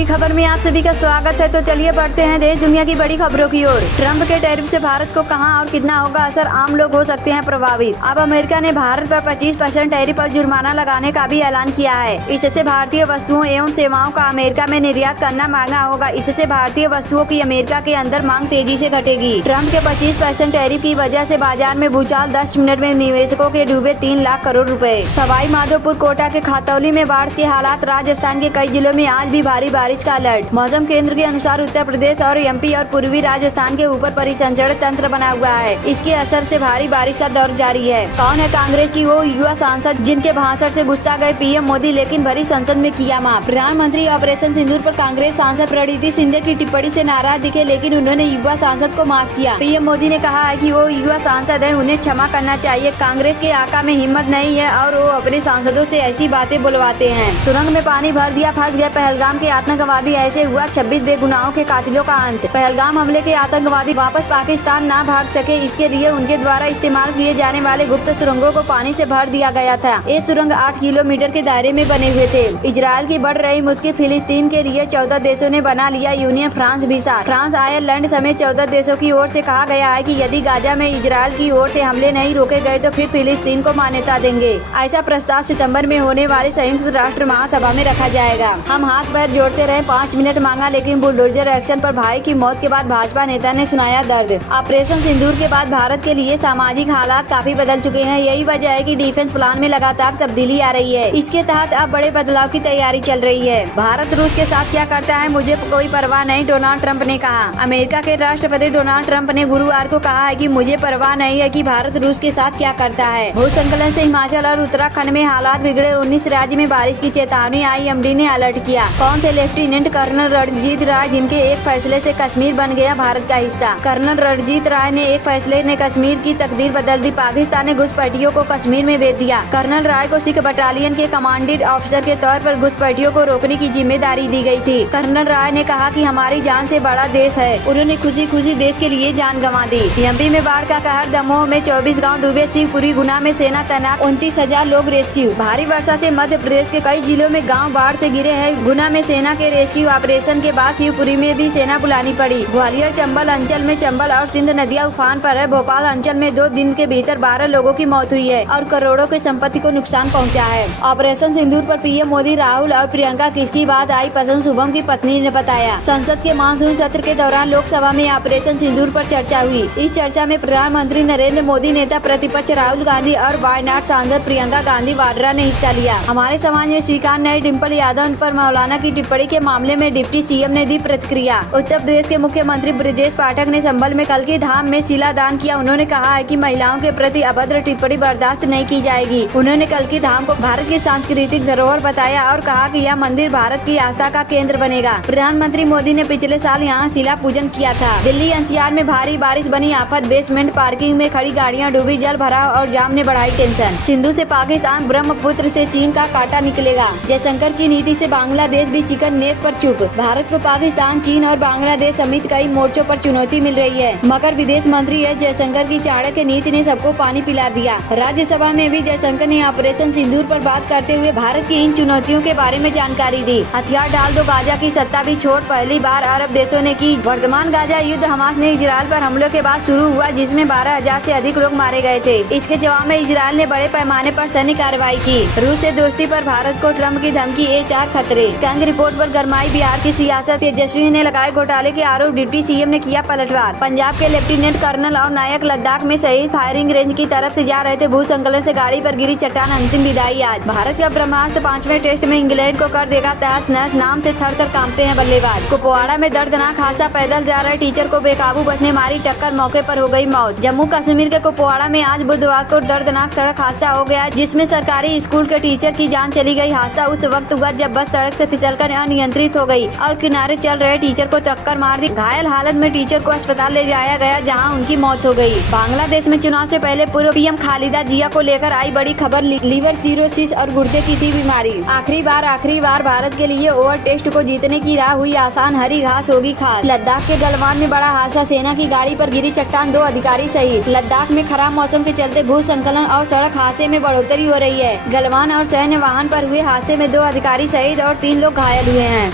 की खबर में आप सभी का स्वागत है। तो चलिए बढ़ते हैं देश दुनिया की बड़ी खबरों की ओर। ट्रंप के टैरिफ से भारत को कहां और कितना होगा असर, आम लोग हो सकते हैं प्रभावित। अब अमेरिका ने भारत पर 25% टैरिफ और जुर्माना लगाने का भी ऐलान किया है। इससे भारतीय वस्तुओं एवं सेवाओं का अमेरिका में निर्यात करना महंगा होगा। इससे भारतीय वस्तुओं की अमेरिका के अंदर मांग तेजी से घटेगी। ट्रंप के 25% टैरिफ की वजह से बाजार में भूचाल, 10 मिनट में निवेशकों के डूबे 3 लाख करोड़ रुपए। सवाई माधोपुर, कोटा के खतौली में बाढ़ के हालात, राजस्थान के कई जिलों में आज भी भारी बारिश का अलर्ट। मौसम केंद्र के अनुसार उत्तर प्रदेश और एमपी और पूर्वी राजस्थान के ऊपर परिसंचरण तंत्र बना हुआ है। इसके असर से भारी बारिश का दौर जारी है। कौन है कांग्रेस की वो युवा सांसद जिनके भाषण से गुस्सा गए पीएम मोदी, लेकिन भरी संसद में किया माफ। प्रधानमंत्री ऑपरेशन सिंदूर पर कांग्रेस सांसद प्रणीति शिंदे की टिप्पणी से नाराज दिखे, लेकिन उन्होंने युवा सांसद को माफ किया। पीएम मोदी ने कहा है कि वो युवा सांसद है, उन्हें क्षमा करना चाहिए। कांग्रेस के आका में हिम्मत नहीं है और वो अपने सांसदों से ऐसी बातें बुलवाते हैं। सुरंग में पानी भर दिया, फंस गए पहलगाम के आतंकवादी, ऐसे हुआ 26 बेगुनाहों के कातिलों का अंत। पहलगाम हमले के आतंकवादी वापस पाकिस्तान ना भाग सके, इसके लिए उनके द्वारा इस्तेमाल किए जाने वाले गुप्त सुरंगों को पानी से भर दिया गया था। ये सुरंग 8 किलोमीटर के दायरे में बने हुए थे। इजराइल की बढ़ रही मुश्किल, फिलिस्तीन के लिए 14 देशों ने बना लिया यूनियन फ्रांस भी साथ। फ्रांस, आयरलैंड समेत 14 देशों की ओर से कहा गया है कि यदि गाजा में इजराइल की ओर से हमले नहीं रोके गए तो फिर फिलिस्तीन को मान्यता देंगे। ऐसा प्रस्ताव सितंबर में होने वाली संयुक्त राष्ट्र महासभा में रखा जाएगा। हम हाथ पैर जोड़ते रहे, 5 मिनट मांगा, लेकिन बुलडोजर एक्शन पर भाई की मौत के बाद भाजपा नेता ने सुनाया दर्द। ऑपरेशन सिंदूर के बाद भारत के लिए सामाजिक हालात काफी बदल चुके हैं। यही वजह है कि डिफेंस प्लान में लगातार तब्दीली आ रही है। इसके तहत अब बड़े बदलाव की तैयारी चल रही है। भारत रूस के साथ क्या करता है मुझे कोई परवाह नहीं, डोनाल्ड ट्रंप ने कहा। अमेरिका के राष्ट्रपति डोनाल्ड ट्रंप ने गुरुवार को कहा है कि मुझे परवाह नहीं है कि भारत रूस के साथ क्या करता है। भूस्खलन से हिमाचल और उत्तराखंड में हालात बिगड़े, 19 राज्य में बारिश की चेतावनी, IMD ने अलर्ट किया। कौन थे लेफ्टिनेंट कर्नल रणजीत राय, जिनके एक फैसले से कश्मीर बन गया भारत का हिस्सा। कर्नल रणजीत राय ने एक फैसले ने कश्मीर की तकदीर बदल दी। पाकिस्तान ने घुसपैठियों को कश्मीर में भेज दिया। कर्नल राय को सिख बटालियन के कमांडेंट ऑफिसर के तौर पर घुसपैठियों को रोकने की जिम्मेदारी दी गई थी। कर्नल राय ने कहा कि हमारी जान से बड़ा देश है। उन्होंने खुशी खुशी देश के लिए जान गंवा दी। एमपी में बाढ़ का कहर, दमोह में 24 गाँव डूबे, शिवपुरी, गुना में सेना तैनात, 29,000 लोग रेस्क्यू। भारी वर्षा से मध्य प्रदेश के कई जिलों में गाँव बाढ़ से गिरे हैं। गुना में सेना के रेस्क्यू ऑपरेशन के बाद शिवपुरी में भी सेना बुलानी पड़ी। ग्वालियर चंबल अंचल में चंबल और सिंध नदियां उफान पर है। भोपाल अंचल में 2 दिन के भीतर 12 लोगों की मौत हुई है और करोड़ों की संपत्ति को नुकसान पहुंचा है। ऑपरेशन सिंदूर पर पीएम मोदी, राहुल और प्रियंका, किसकी बात आई पसंद, शुभम की पत्नी ने बताया। संसद के मानसून सत्र के दौरान लोकसभा में ऑपरेशन सिंदूर पर चर्चा हुई। इस चर्चा में प्रधानमंत्री नरेंद्र मोदी, नेता प्रतिपक्ष राहुल गांधी और वायनाड सांसद प्रियंका गांधी वाड्रा ने हिस्सा लिया। हमारे समाज में स्वीकार नए डिम्पल यादव पर मौलाना की टिप्पणी के मामले में डिप्टी सीएम ने दी प्रतिक्रिया। उत्तर प्रदेश के मुख्यमंत्री ब्रजेश पाठक ने संभल में कल्की धाम में शिलादान किया। उन्होंने कहा है कि महिलाओं के प्रति अभद्र टिप्पणी बर्दाश्त नहीं की जाएगी। उन्होंने कल्की धाम को भारत की सांस्कृतिक धरोहर बताया और कहा कि यह मंदिर भारत की आस्था का केंद्र बनेगा। प्रधानमंत्री मोदी ने पिछले साल यहाँ शिला पूजन किया था। दिल्ली NCR में भारी बारिश बनी आफत, बेसमेंट पार्किंग में खड़ी गाड़ियाँ डूबी, जल भराव और जाम ने बढ़ाई टेंशन। सिंधु से पाकिस्तान, ब्रह्मपुत्र से चीन का कांटा निकलेगा। जयशंकर की नीति से बांग्लादेश भी चिकन नेक पर चुप। भारत को पाकिस्तान, चीन और बांग्लादेश समेत कई मोर्चों पर चुनौती मिल रही है, मगर विदेश मंत्री एस जयशंकर की चाणक्य नीति ने सबको पानी पिला दिया। राज्यसभा में भी जयशंकर ने ऑपरेशन सिंदूर पर बात करते हुए भारत की इन चुनौतियों के बारे में जानकारी दी। हथियार डाल दो, गाजा की सत्ता भी छोड़, पहली बार अरब देशों ने की। वर्तमान गाजा युद्ध हमास ने इजराइल पर हमलों के बाद शुरू हुआ, जिसमें 12,000 से अधिक लोग मारे गए थे। इसके जवाब में इजराइल ने बड़े पैमाने पर सैन्य कार्रवाई की। रूस से दोस्ती पर भारत को ट्रंप की धमकी, A4 खतरे। कंग रिपोर्ट पर गरमाई बिहार की सियासत, तेजस्वी ने लगाए घोटाले के आरोप, डिप्टी सीएम ने किया पलटवार। पंजाब के लेफ्टिनेंट कर्नल और नायक लद्दाख में शहीद, फायरिंग रेंज की तरफ से जा रहे थे, भूस्खलन से गाड़ी पर गिरी चट्टान, अंतिम विदाई आज। भारत का ब्रह्मास्त्र 5वें टेस्ट में इंग्लैंड को कर देगा तहस नहस, नाम से थर थर कांपते हैं बल्लेबाज। कुपवाड़ा में दर्दनाक हादसा, पैदल जा रहे टीचर को बेकाबू बस ने मारी टक्कर, मौके पर हो गई मौत। जम्मू कश्मीर के कुपवाड़ा में आज बुधवार को दर्दनाक सड़क हादसा हो गया, जिसमें सरकारी स्कूल के टीचर की जान चली गई। हादसा उस वक्त हुआ जब बस सड़क से फिसलकर अनियंत्रित हो गई और किनारे चल रहे टीचर को टक्कर मार दी। घायल हालत में टीचर को अस्पताल ले जाया गया, जहां उनकी मौत हो गई। बांग्लादेश में चुनाव से पहले पूर्व पीएम खालिदा जिया को लेकर आई बड़ी खबर, लीवर सिरोसिस और गुर्दे की थी बीमारी। आखिरी बार भारत के लिए ओवर टेस्ट को जीतने की राह हुई आसान, हरी घास होगी खास। लद्दाख के गलवान में बड़ा हादसा, सेना की गाड़ी पर गिरी चट्टान, 2 अधिकारी शहीद। लद्दाख में खराब मौसम के चलते भूस्खलन और सड़क हादसे में बढ़ोतरी हो रही है। गलवान और सैन्य वाहन पर हुए हादसे में 2 अधिकारी शहीद और 3 लोग घायल हुए हैं।